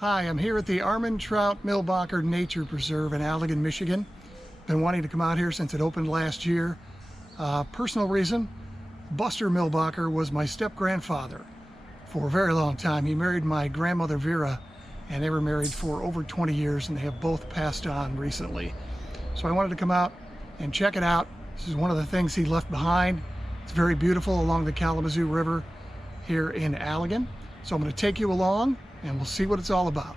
Hi, I'm here at the Armintrout Milbocker Nature Preserve in Allegan, Michigan. Been wanting to come out here since it opened last year. Personal reason, Buster Milbocker was my step-grandfather for a very long time. He married my grandmother Vera, and they were married for over 20 years, and they have both passed on recently. So I wanted to come out and check it out. This is one of the things he left behind. It's very beautiful along the Kalamazoo River here in Allegan. So I'm going to take you along and we'll see what it's all about.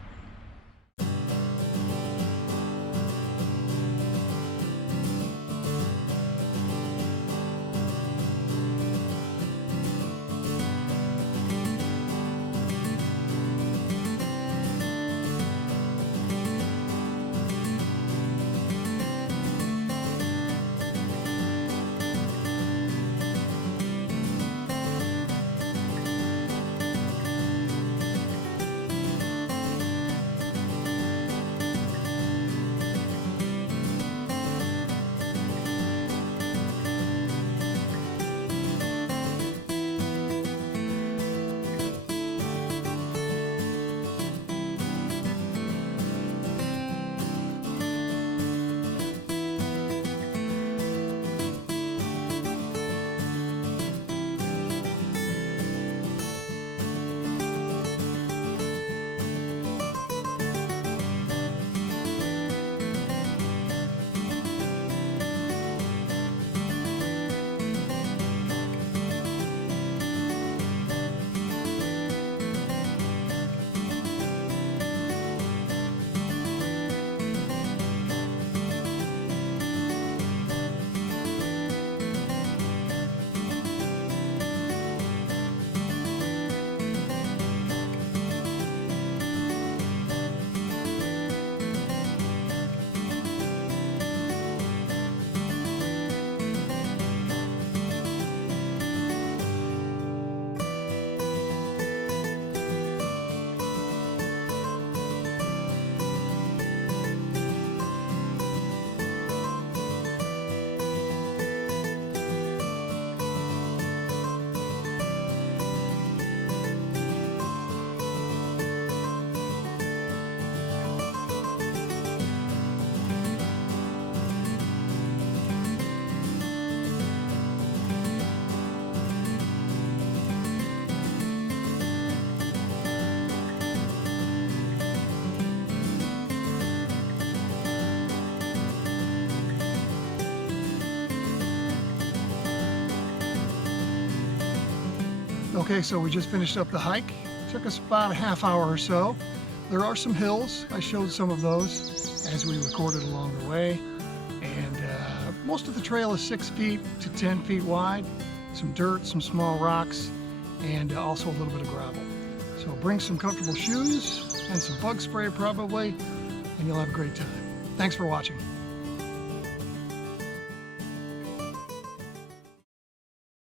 Okay, so we just finished up the hike. Took us about a half hour or so. There are some hills. I showed some of those as we recorded along the way. And most of the trail is 6 feet to 10 feet wide. Some dirt, some small rocks, and also a little bit of gravel. So bring some comfortable shoes and some bug spray probably, and you'll have a great time. Thanks for watching.